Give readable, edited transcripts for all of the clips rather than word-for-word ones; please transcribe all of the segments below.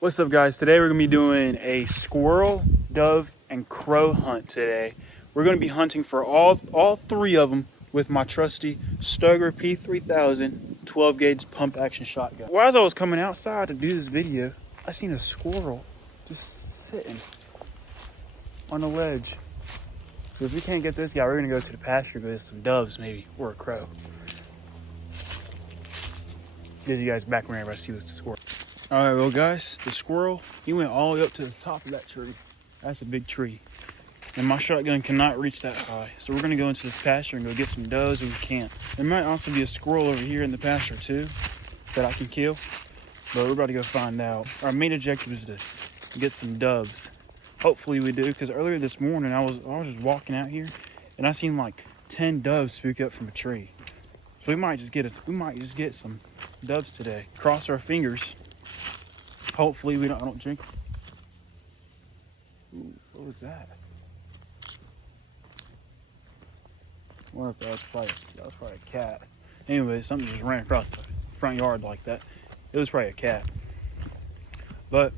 What's up, guys? Today we're gonna be doing a squirrel, dove, and crow hunt today. We're gonna be hunting for all three of them with my trusty Stoeger P3000 12 gauge pump action shotgun. Well, as I was coming outside to do this video, I seen a squirrel just sitting on a ledge. So if we can't get this guy, we're gonna go to the pasture, go get some doves maybe, or a crow. Get you guys back whenever I see this squirrel. All right, well, guys, the squirrel, he went all the way up to the top of that tree. That's a big tree. And my shotgun cannot reach that high. So we're gonna go into this pasture and go get some does if we can. There might also be a squirrel over here in the pasture too that I can kill, but we're about to go find out. Our main objective is to get some doves. Hopefully we do, because earlier this morning I was just walking out here and I seen like 10 doves spook up from a tree. So we might just get some doves today. Cross our fingers. Hopefully I don't drink. Ooh, what was that? I wonder if that was probably a cat. Anyway, something just ran across the front yard like that. It was probably a cat. But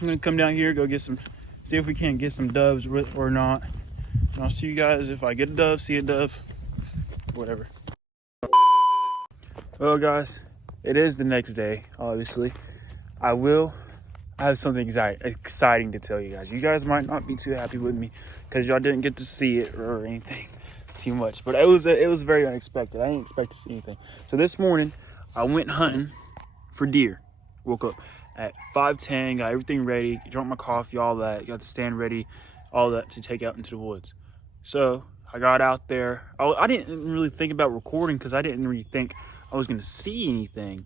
I'm gonna come down here, go get some, see if we can't get some doves or not. And I'll see you guys if I get a dove, see a dove, whatever. Well, guys, it is the next day, obviously. I have something exciting to tell you guys. You guys might not be too happy with me because y'all didn't get to see it or anything too much, but it was very unexpected. I didn't expect to see anything. So this morning I went hunting for deer. Woke up at 5:10, got everything ready, drank my coffee, all that, got the stand ready, all that to take out into the woods. So I got out there. I didn't really think about recording because I didn't really think I was gonna see anything.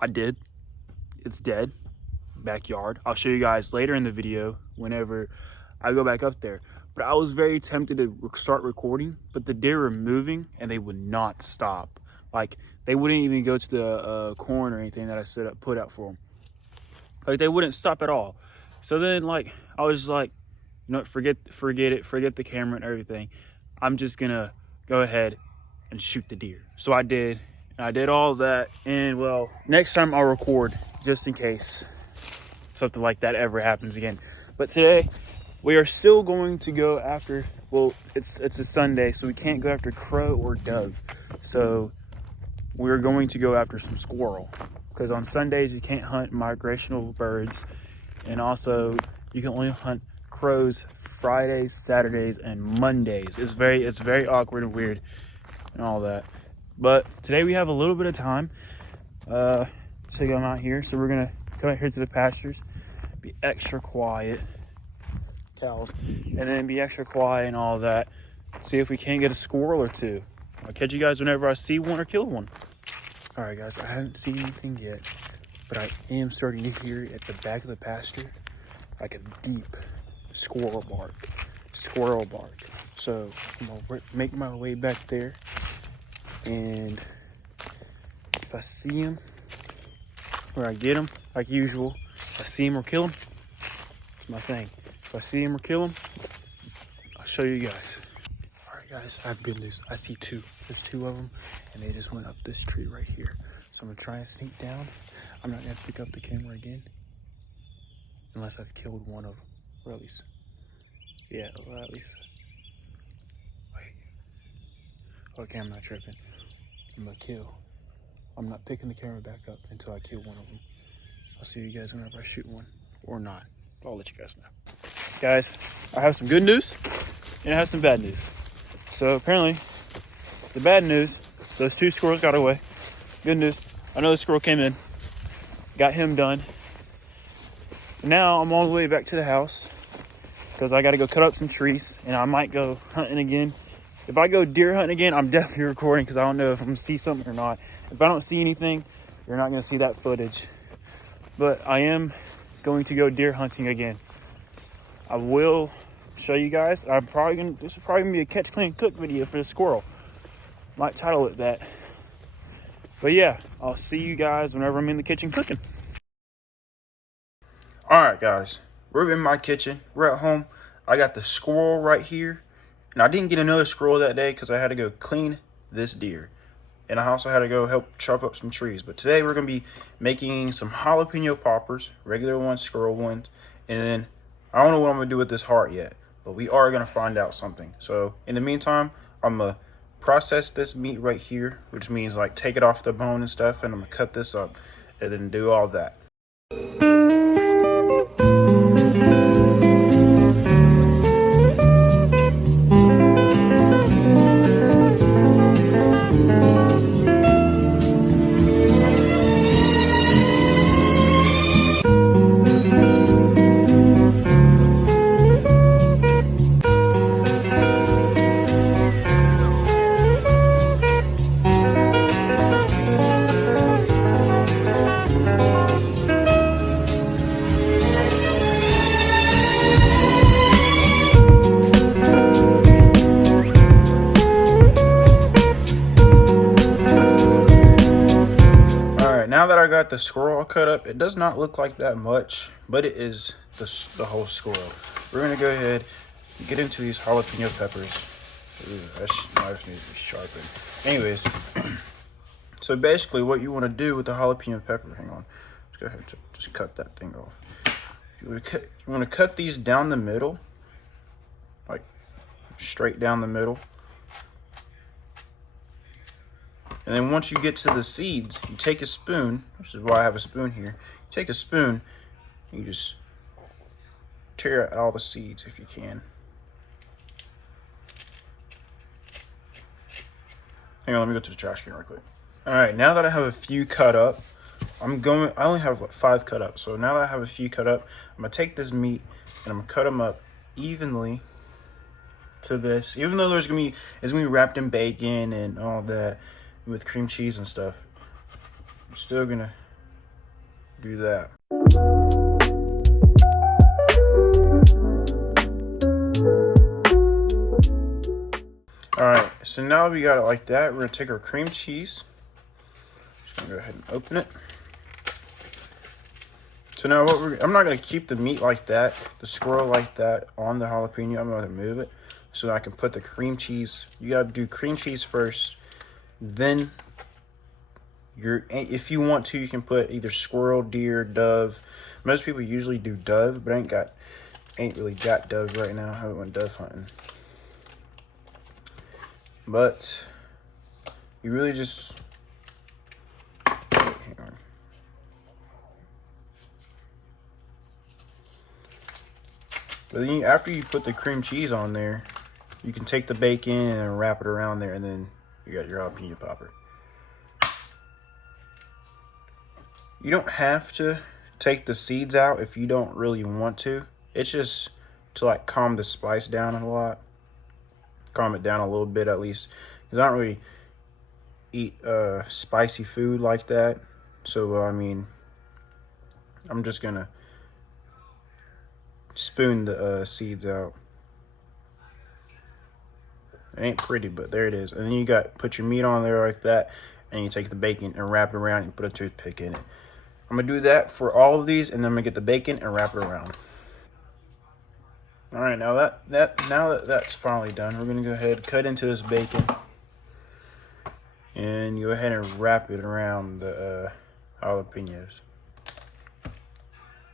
I did. It's dead. Backyard. I'll show you guys later in the video whenever I go back up there. But I was very tempted to start recording, but the deer were moving and they would not stop. Like, they wouldn't even go to the corn or anything that I put out for them. Like, they wouldn't stop at all. So then, like, I was just like, you know, forget the camera and everything. I'm just gonna go ahead and shoot the deer. So I did. I did all that, and well, next time I'll record just in case something like that ever happens again. But today we are still going to go after, well, it's a Sunday, so we can't go after crow or dove. So we're going to go after some squirrel, because on Sundays you can't hunt migrational birds, and also you can only hunt crows Fridays, Saturdays, and Mondays. It's very awkward and weird and all that. But today we have a little bit of time to come out here. So we're gonna come out here to the pastures, be extra quiet, cows, and then be extra quiet and all that. See if we can't get a squirrel or two. I'll catch you guys whenever I see one or kill one. All right, guys, I haven't seen anything yet, but I am starting to hear at the back of the pasture like a deep squirrel bark. So I'm gonna make my way back there. And if I see him, or I get him, like usual, if I see him or kill him, it's my thing. If I see him or kill him, I'll show you guys. All right, guys, I have good news. I see two. There's two of them, and they just went up this tree right here. So I'm gonna try and sneak down. I'm not gonna pick up the camera again, unless I've killed one of them, or at least, yeah, well, at least. Wait. Okay, I'm not tripping. I'm gonna kill. I'm not picking the camera back up until I kill one of them. I'll see you guys whenever I shoot one, or not. I'll let you guys know. Guys, I have some good news, and I have some bad news. So apparently, the bad news, those two squirrels got away. Good news, another squirrel came in, got him done. Now I'm all the way back to the house, because I gotta go cut up some trees, and I might go hunting again. If I go deer hunting again, I'm definitely recording because I don't know if I'm going to see something or not. If I don't see anything, you're not going to see that footage. But I am going to go deer hunting again. I will show you guys. This is probably going to be a catch, clean, cook video for the squirrel. Might title it that. But yeah, I'll see you guys whenever I'm in the kitchen cooking. All right, guys. We're in my kitchen. We're at home. I got the squirrel right here. And I didn't get another squirrel that day because I had to go clean this deer. and I also had to go help chop up some trees. But today we're gonna be making some jalapeno poppers, regular ones, squirrel ones, and then I don't know what I'm gonna do with this heart yet, but we are gonna find out something. So in the meantime, I'm gonna process this meat right here, which means like take it off the bone and stuff, and I'm gonna cut this up and then do all that. Now that I got the squirrel cut up, it does not look like that much, but it is the whole squirrel. We're gonna go ahead and get into these jalapeno peppers. Ooh, that knife needs to be sharpened. Anyways, so basically what you want to do with the jalapeno pepper, hang on, let's go ahead and just cut that thing off. You want to cut these down the middle, like straight down the middle. And then once you get to the seeds, you take a spoon, which is why I have a spoon here. You take a spoon, and you just tear out all the seeds if you can. Hang on, let me go to the trash can real quick. All right, now that I have a few cut up, I only have like 5 cut up. So now that I have a few cut up, I'm gonna take this meat and I'm gonna cut them up evenly to this. Even though it's gonna be wrapped in bacon and all that, with cream cheese and stuff, I'm still gonna do that. All right, so now we got it like that. We're gonna take our cream cheese. Just gonna go ahead and open it. So now I'm not gonna keep the meat like that, the squirrel like that on the jalapeno. I'm gonna move it so that I can put the cream cheese. You gotta do cream cheese first. Then if you want to, you can put either squirrel, deer, dove. Most people usually do dove, but I ain't really got dove right now. I haven't went dove hunting. But you really just hang on. But then after you put the cream cheese on there, you can take the bacon and wrap it around there, and then you got your jalapeno popper. You don't have to take the seeds out if you don't really want to. It's just to like calm the spice down a lot. Calm it down a little bit at least. Because I don't really eat spicy food like that. So, I mean, I'm just going to spoon the seeds out. It ain't pretty, but there it is. And then you put your meat on there like that, and you take the bacon and wrap it around and put a toothpick in it. I'm gonna do that for all of these, and then I'm gonna get the bacon and wrap it around. All right, now that that's finally done, we're gonna go ahead and cut into this bacon and go ahead and wrap it around the jalapenos.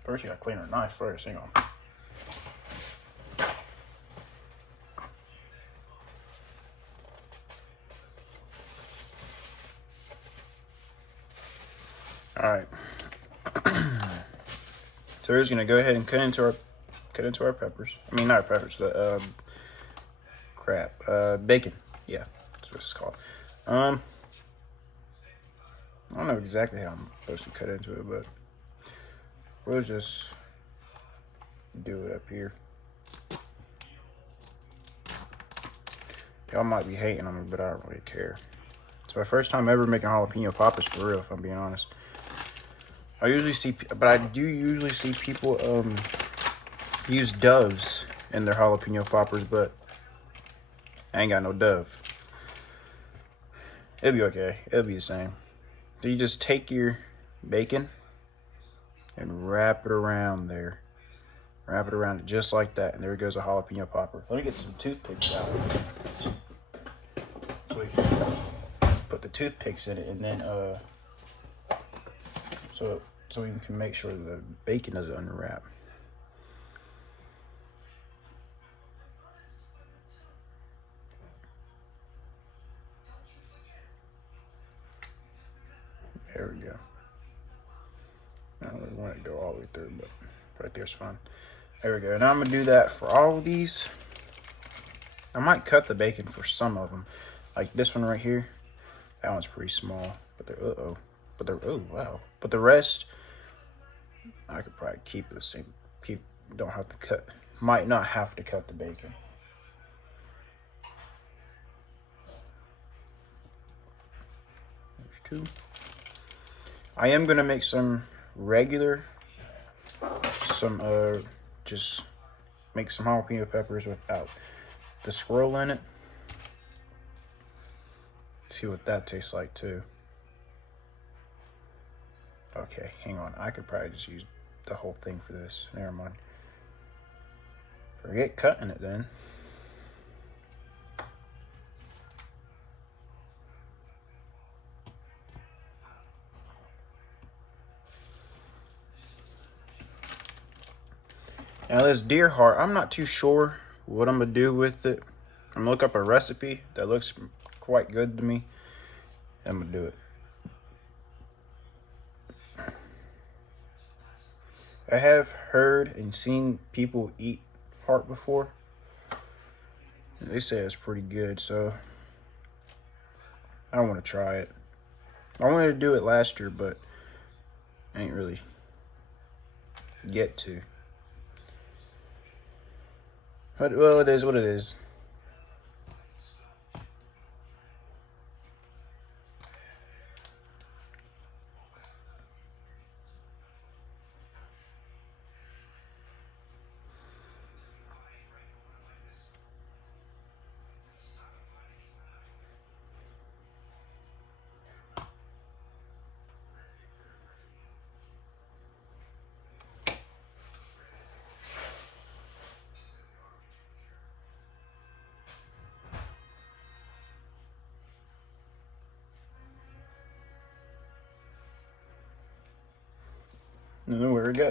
First, you gotta clean our knife first. Hang on. All right. So we're just gonna go ahead and cut into our peppers. I mean, not peppers, the bacon. Yeah, that's what it's called. I don't know exactly how I'm supposed to cut into it, but we'll just do it up here. Y'all might be hating on me, but I don't really care. It's my first time ever making jalapeno poppers for real, if I'm being honest. I do usually see people use doves in their jalapeno poppers, but I ain't got no dove. It'll be okay. It'll be the same. So you just take your bacon and wrap it around there. Wrap it around it just like that, and there goes a jalapeno popper. Let me get some toothpicks out so we can put the toothpicks in it, and then so we can make sure the bacon doesn't unwrap. There we go. I don't really want it to go all the way through, but right there's fine. There we go. Now I'm gonna do that for all of these. I might cut the bacon for some of them, like this one right here. That one's pretty small, but they're oh wow. But the rest, I could probably keep the same. Don't have to cut. Might not have to cut the bacon. There's two. I am gonna make some regular, just make some jalapeno peppers without the squirrel in it. See what that tastes like too. Okay, hang on. I could probably just use the whole thing for this. Never mind. Forget cutting it then. Now this deer heart, I'm not too sure what I'm gonna do with it. I'm gonna look up a recipe that looks quite good to me. I'm gonna do it. I have heard and seen people eat heart before. They say it's pretty good, so I want to try it. I wanted to do it last year, but I ain't really get to. But, well, it is what it is.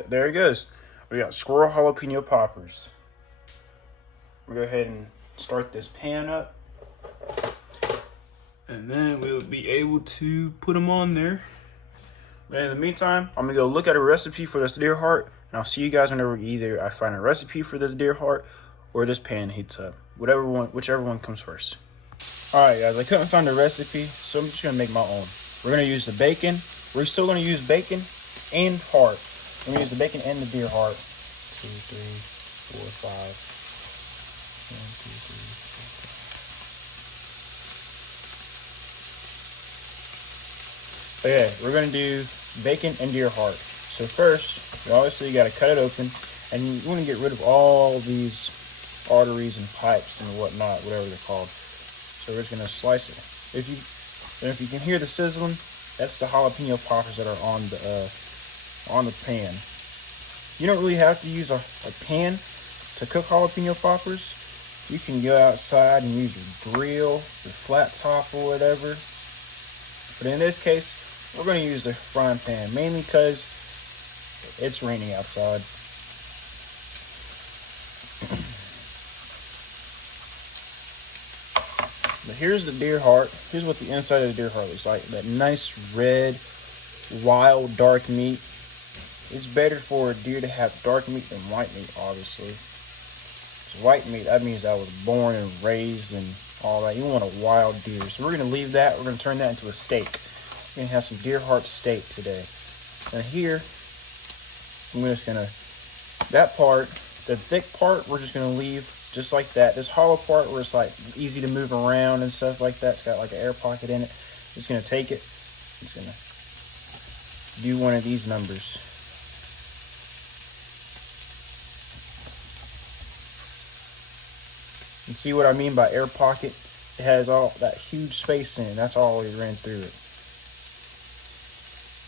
There it goes. We got squirrel jalapeno poppers. We'll go ahead and start this pan up. And then we'll be able to put them on there. But in the meantime, I'm gonna go look at a recipe for this deer heart, and I'll see you guys whenever either I find a recipe for this deer heart or this pan heats up. Whichever one comes first. Alright guys, I couldn't find a recipe, so I'm just gonna make my own. We're gonna use the bacon. We're still gonna use bacon and heart. I'm gonna use the bacon and the deer heart. 2, 3, 4, 5. 1, 2, 3, 4. Okay, we're gonna do bacon and deer heart. So first, obviously you gotta cut it open, and you wanna get rid of all these arteries and pipes and whatnot, whatever they're called. So we're just gonna slice it. If you can hear the sizzling, that's the jalapeno poppers that are on the pan. You don't really have to use a pan to cook jalapeno poppers. You can go outside and use your grill, your flat top or whatever. But in this case, we're going to use the frying pan, mainly because it's raining outside. But here's the deer heart. Here's what the inside of the deer heart looks like. That nice red, wild, dark meat. It's better for a deer to have dark meat than white meat, obviously. So white meat, that means I was born and raised and all that. You want a wild deer. So we're going to leave that. We're going to turn that into a steak. We're going to have some deer heart steak today. And here, I'm just going to, that part, the thick part, we're just going to leave just like that. This hollow part where it's like easy to move around and stuff like that. It's got like an air pocket in it. Just going to take it. Just going to do one of these numbers. And see what I mean by air pocket? It has all that huge space in it. That's all we ran through it.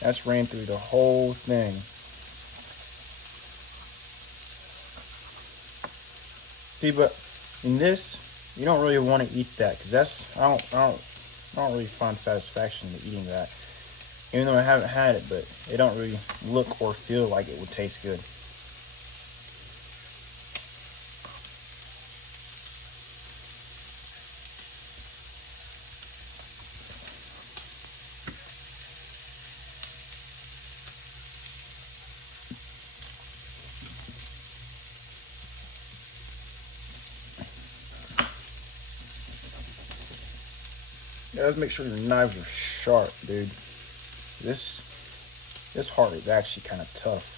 That's ran through the whole thing. See, but in this, you don't really want to eat that because that's I don't I don't really find satisfaction in eating that. Even though I haven't had it, but it don't really look or feel like it would taste good. Yeah, let's make sure your knives are sharp, dude. This heart is actually kind of tough.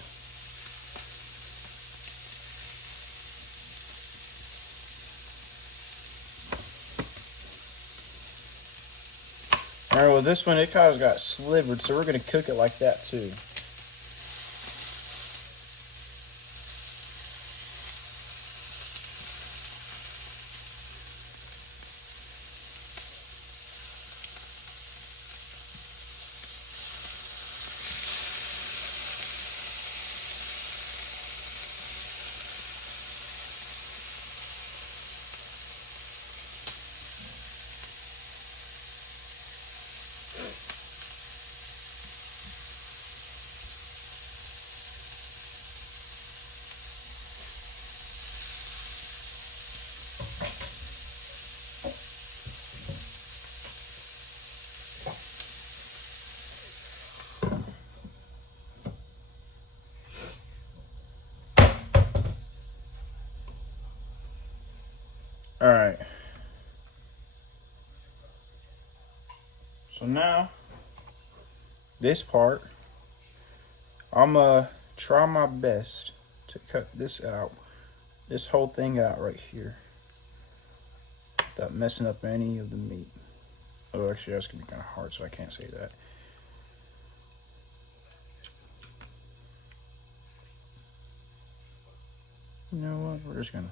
All right, well, this one, it kind of got slivered, so we're going to cook it like that, too. All right. So now, this part, I'm going to try my best to cut this out, this whole thing out right here, without messing up any of the meat. Oh, actually, that's going to be kind of hard, so I can't say that. You know what? We're just going to...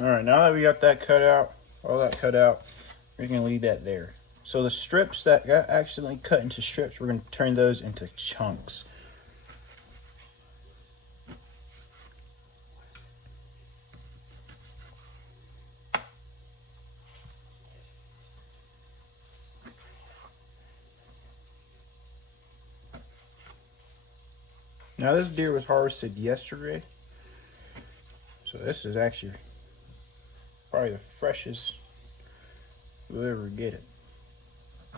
All right, now that we got that cut out, all that cut out, we're going to leave that there. So the strips that got accidentally cut into strips, we're going to turn those into chunks. Now this deer was harvested yesterday, so this is actually probably the freshest we'll ever get it,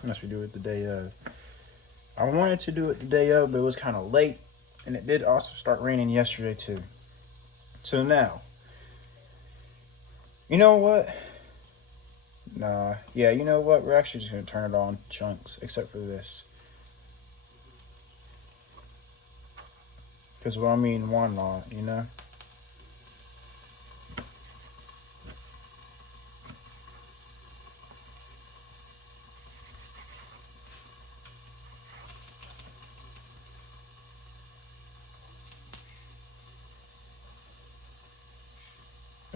unless we do it the day of. I wanted to do it the day of, but it was kind of late, and it did also start raining yesterday too. So now, you know what? Yeah, you know what? We're actually just going to turn it on chunks, except for this. Because, well, I mean, why not, you know?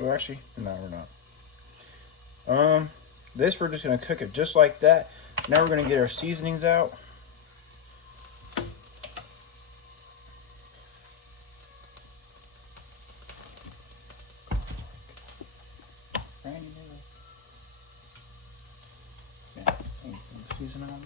Oh, actually, no, we're not. This we're just gonna cook it just like that. Now we're gonna get our seasonings out. Season on there.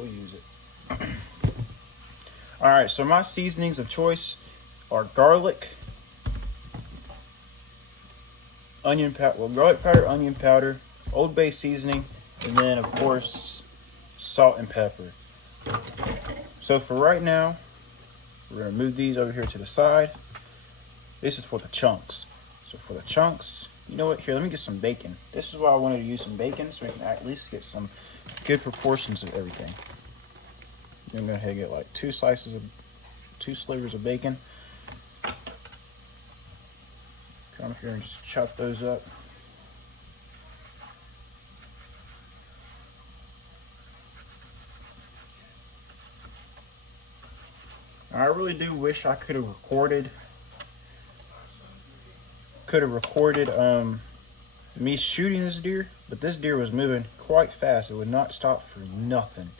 we'll use it. All right, so my seasonings of choice are garlic, onion powder, garlic powder, onion powder, Old Bay seasoning, and then of course salt and pepper. So for right now, we're gonna move these over here to the side. This is for the chunks. So for the chunks, you know what? Here, let me get some bacon. This is why I wanted to use some bacon, so we can at least get some good proportions of everything. I'm gonna go ahead and get like two slivers of bacon. Come here and just chop those up. I really do wish I could have recorded me shooting this deer, but this deer was moving quite fast. It would not stop for nothing.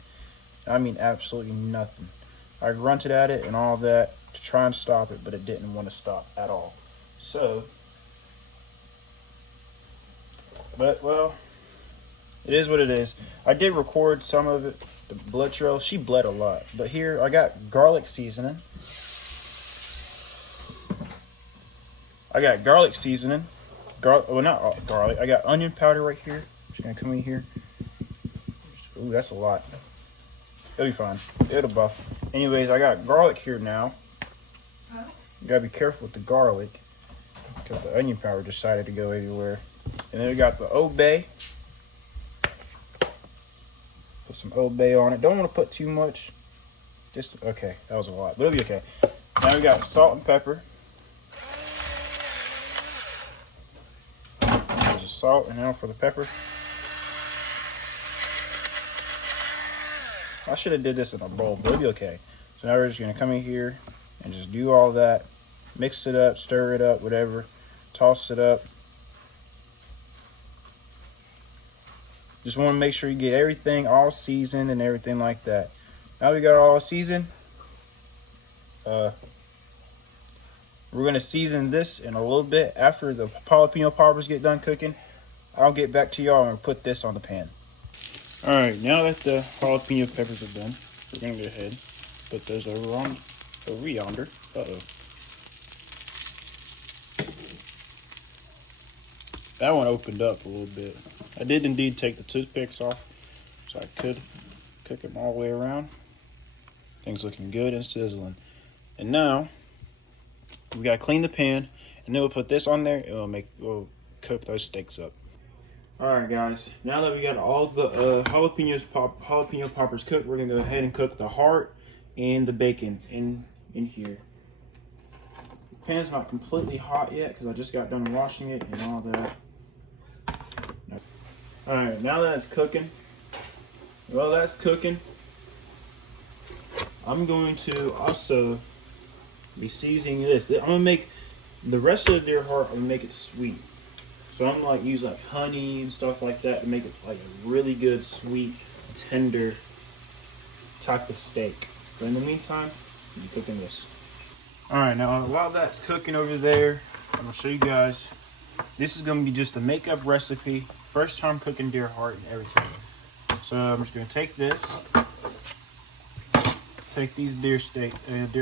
I mean absolutely nothing. I grunted at it and all that to try and stop it, but it didn't want to stop at all. So, but well, it is what it is. I did record some of it, the blood trail. She bled a lot, but here I got garlic seasoning. Well, not garlic. I got onion powder right here. Just gonna come in here. Ooh, that's a lot. It'll be fine. It'll buff. Anyways, I got garlic here now. You gotta be careful with the garlic because the onion powder decided to go everywhere. And then we got the Old Bay. Put some Old Bay on it. Don't want to put too much. Just okay. That was a lot, but it'll be okay. Now we got salt and pepper. There's the salt, and now for the pepper. I should have did this in a bowl, but it'll be okay. So now we're just gonna come in here and just do all that. Mix it up, stir it up, whatever. Toss it up. Just want to make sure you get everything all seasoned and everything like that. Now we got all seasoned. We're going to season this in a little bit. After the jalapeno poppers get done cooking, I'll get back to y'all and put this on the pan. Alright, now that the jalapeno peppers are done, we're going to go ahead and put those over yonder. Uh-oh. That one opened up a little bit. I did indeed take the toothpicks off, so I could cook them all the way around. Things looking good and sizzling. And now, we gotta clean the pan, and then we'll put this on there, and we'll cook those steaks up. Alright guys, now that we got all the jalapeno poppers cooked, we're gonna go ahead and cook the heart and the bacon in here. The pan's not completely hot yet, because I just got done washing it and all that. Alright, now that it's cooking, I'm going to also be seasoning this. I'm going to make the rest of the deer heart, I'm going to make it sweet. So I'm going to use like honey and stuff like that to make it like a really good, sweet, tender type of steak. But in the meantime, I'm cooking this. Alright, now while that's cooking over there, I'm going to show you guys. This is going to be just a makeup recipe. First time cooking deer heart and everything. So I'm just going to take this. Take these deer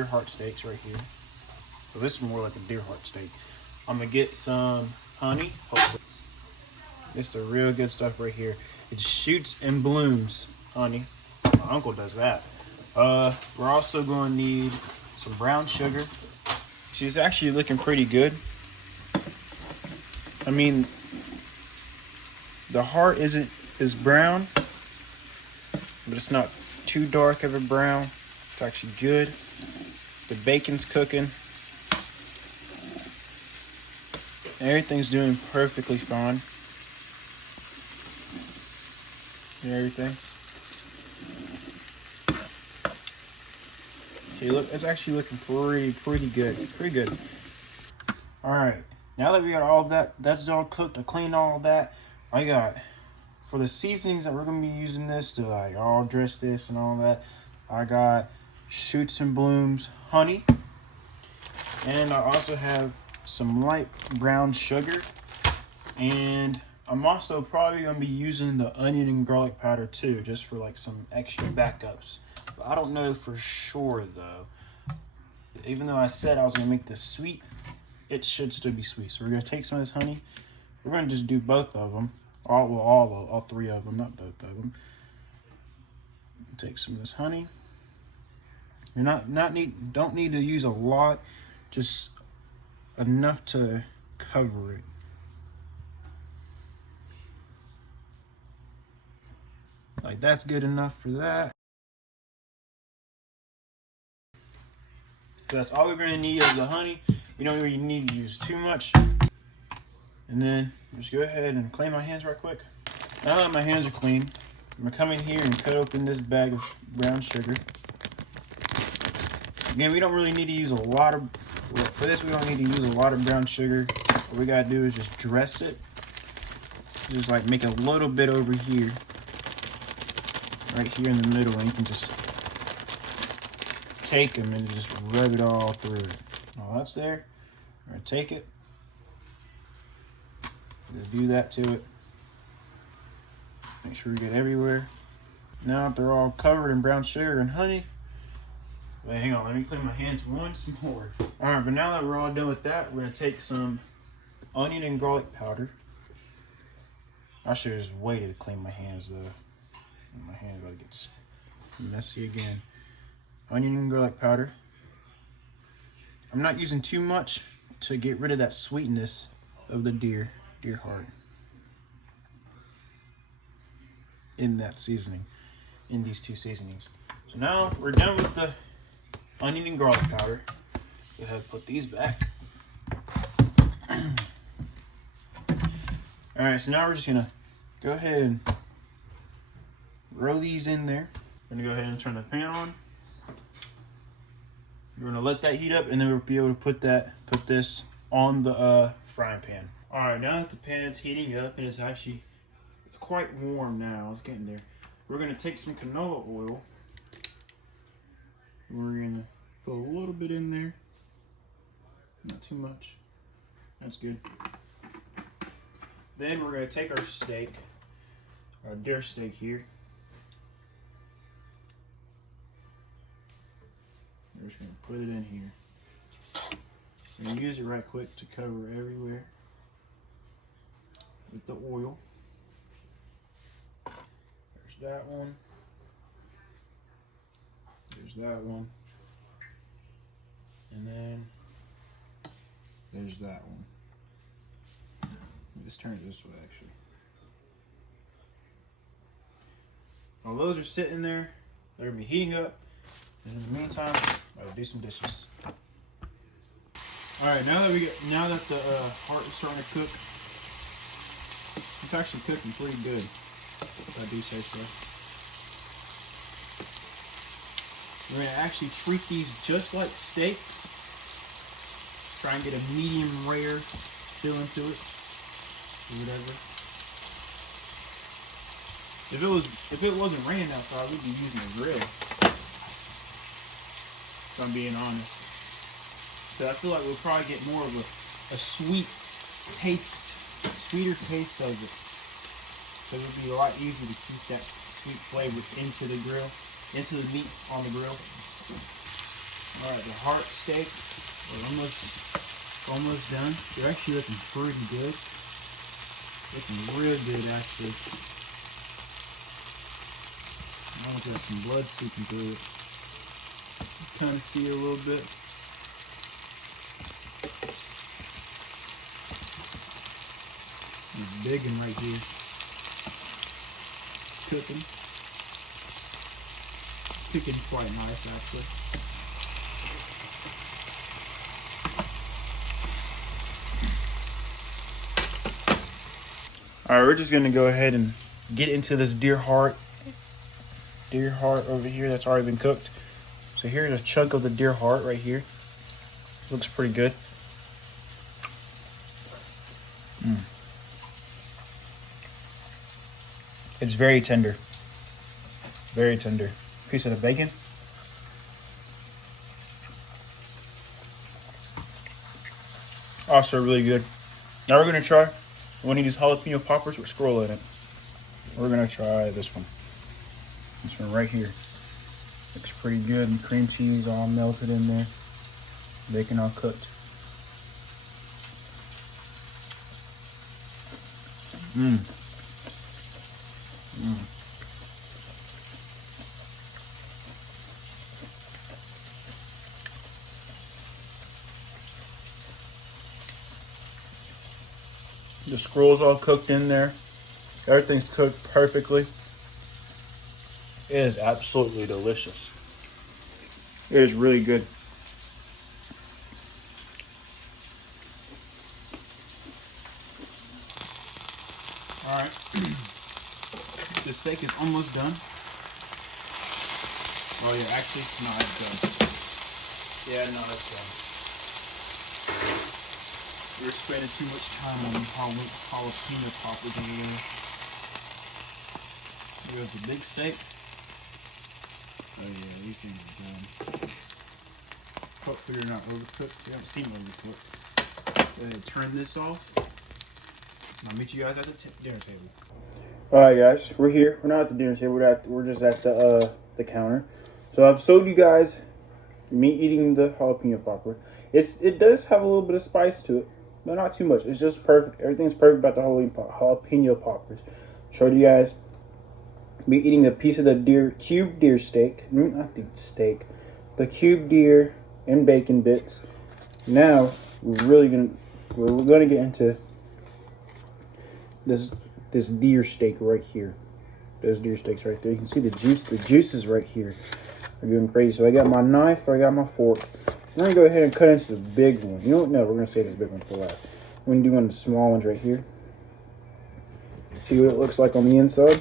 heart steaks right here. So this is more like a deer heart steak. I'm going to get some honey. Hopefully. This is the real good stuff right here. It shoots and blooms honey. My uncle does that. We're also going to need some brown sugar. She's actually looking pretty good. I mean, the heart is brown, but it's not too dark of a brown. It's actually good. The bacon's cooking. Everything's doing perfectly fine. And everything. See, look, it's actually looking pretty good. Pretty good. Alright, now that we got all that's all cooked, I cleaned all that. I got, for the seasonings that we're going to be using this to like all dress this and all that, I got Shoots and Blooms honey. And I also have some light brown sugar. And I'm also probably going to be using the onion and garlic powder too, just for like some extra backups. But I don't know for sure though. Even though I said I was going to make this sweet, it should still be sweet. So we're going to take some of this honey. We're going to just do both of them. All three of them, not both of them. Take some of this honey. You're don't need to use a lot, just enough to cover it. Like that's good enough for that. So that's all we're going to need is the honey. We don't really need to use too much. And then just go ahead and clean my hands right quick. Now that my hands are clean, I'm going to come in here and cut open this bag of brown sugar. Again, we don't really need to use a lot of, for this we don't need to use a lot of brown sugar. What we got to do is just dress it. Just like make a little bit over here. Right here in the middle, and you can just take them and just rub it all through it. While that's there, we're going to take it. Just do that to it. Make sure we get everywhere. Now that they're all covered in brown sugar and honey, wait, hang on, let me clean my hands once more. Alright, but now that we're all done with that, we're going to take some onion and garlic powder. I should have just waited to clean my hands though. My hands about to get messy again. Onion and garlic powder. I'm not using too much to get rid of that sweetness of the deer heart in that seasoning, in these two seasonings. So now we're done with the onion and garlic powder. Go ahead and put these back. Alright, so now we're just gonna go ahead and roll these in there. We're gonna go ahead and turn the pan on. We're gonna let that heat up, and then we'll be able to put this on the frying pan. All right, now that the pan's heating up and it's quite warm now. It's getting there. We're gonna take some canola oil. We're gonna put a little bit in there, not too much. That's good. Then we're gonna take our steak, our deer steak here. We're just going to put it in here. We're going to use it right quick to cover everywhere with the oil. There's that one. There's that one. And then there's that one. Let's turn it this way actually. While those are sitting there, they're going to be heating up. And in the meantime, I'll do some dishes. All right, now that the heart is starting to cook, it's actually cooking pretty good, if I do say so. We're gonna actually treat these just like steaks. Try and get a medium rare feeling to it, or whatever. If it wasn't raining outside, we'd be using a grill. If I'm being honest. So I feel like we'll probably get more of a sweeter taste of it. So it would be a lot easier to keep that sweet flavor into the grill, into the meat on the grill. Alright, the heart steaks are almost done. They're actually looking pretty good. Looking real good actually. I almost got some blood seeping through it. Kind of see it a little bit. It's big and right here. Cooking. Cooking quite nice actually. Alright, we're just gonna go ahead and get into this deer heart over here that's already been cooked. So here's a chunk of the deer heart right here. Looks pretty good. It's very tender. Very tender. Piece of the bacon. Also really good. Now we're gonna try One of these jalapeno poppers with squirrel in it. We're gonna try this one. This one right here. Looks pretty good. And cream cheese all melted in there. Bacon all cooked. Mmm. Mmm. The squirrel's all cooked in there. Everything's cooked perfectly. It is absolutely delicious. It is really good. Alright. The steak is almost done. Oh yeah, actually it's not done. Yeah, no, it's done. We're spending too much time on the jalapeno poppers over there. Here goes the big steak. Oh yeah, these things are done. Hopefully they're not overcooked. We haven't seen them overcooked. Go ahead and turn this off. I'll meet you guys at the dinner table. Alright guys, we're here. We're not at the dinner table. We're just at the counter. So I've showed you guys me eating the jalapeno popper. It does have a little bit of spice to it, but not too much. It's just perfect. Everything's perfect about the jalapeno poppers. Showed you guys me eating a piece of the cubed deer steak. Not the steak. The cubed deer and bacon bits. Now we're gonna get into this deer steak right here. Those deer steaks right there. You can see the juice. The juices right here are going crazy. So I got my knife. I got my fork. I'm gonna go ahead and cut into the big one. You know what? No, we're gonna save this big one for last. We're gonna do one of the small ones right here. See what it looks like on the inside.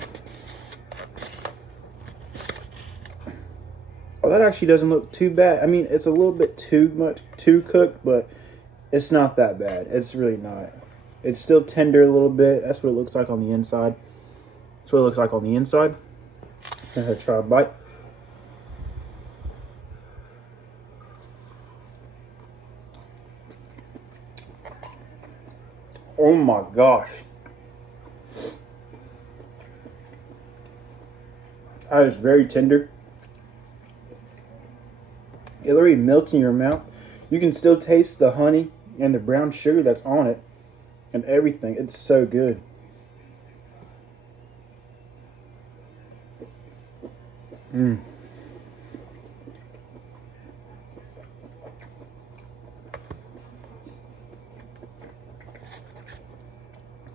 Oh, that actually doesn't look too bad. I mean, it's a little bit too cooked, but it's not that bad. It's really not. It's still tender a little bit. That's what it looks like on the inside. That's what it looks like on the inside. I'm gonna try a bite. Oh my gosh. That is very tender. It already melts in your mouth. You can still taste the honey and the brown sugar that's on it and everything. It's so good. Mmm.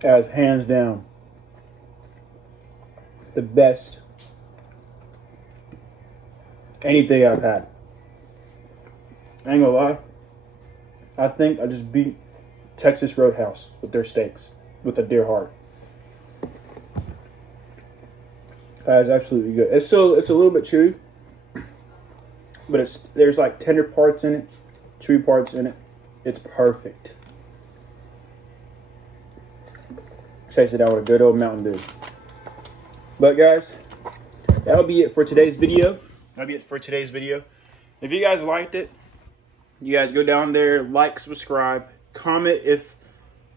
As hands down the best anything I've had. I ain't gonna lie. I think I just beat Texas Roadhouse with their steaks with a deer heart. That is absolutely good. It's a little bit chewy, but there's like tender parts in it, chewy parts in it. It's perfect. Chase it out with a good old Mountain Dew. But guys, that'll be it for today's video. If you guys liked it, you guys go down there, like, subscribe, comment if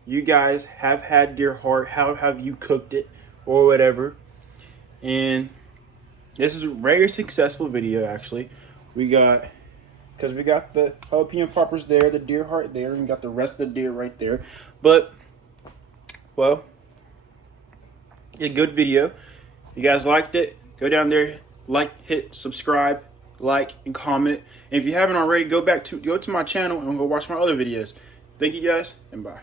you guys have had deer heart, how have you cooked it, or whatever. And this is a very successful video, actually. Because we got the jalapeno poppers there, the deer heart there, and got the rest of the deer right there. But, well, a good video. If you guys liked it, go down there, hit subscribe, like, and comment. And if you haven't already, go to my channel and go watch my other videos. Thank you guys, and bye.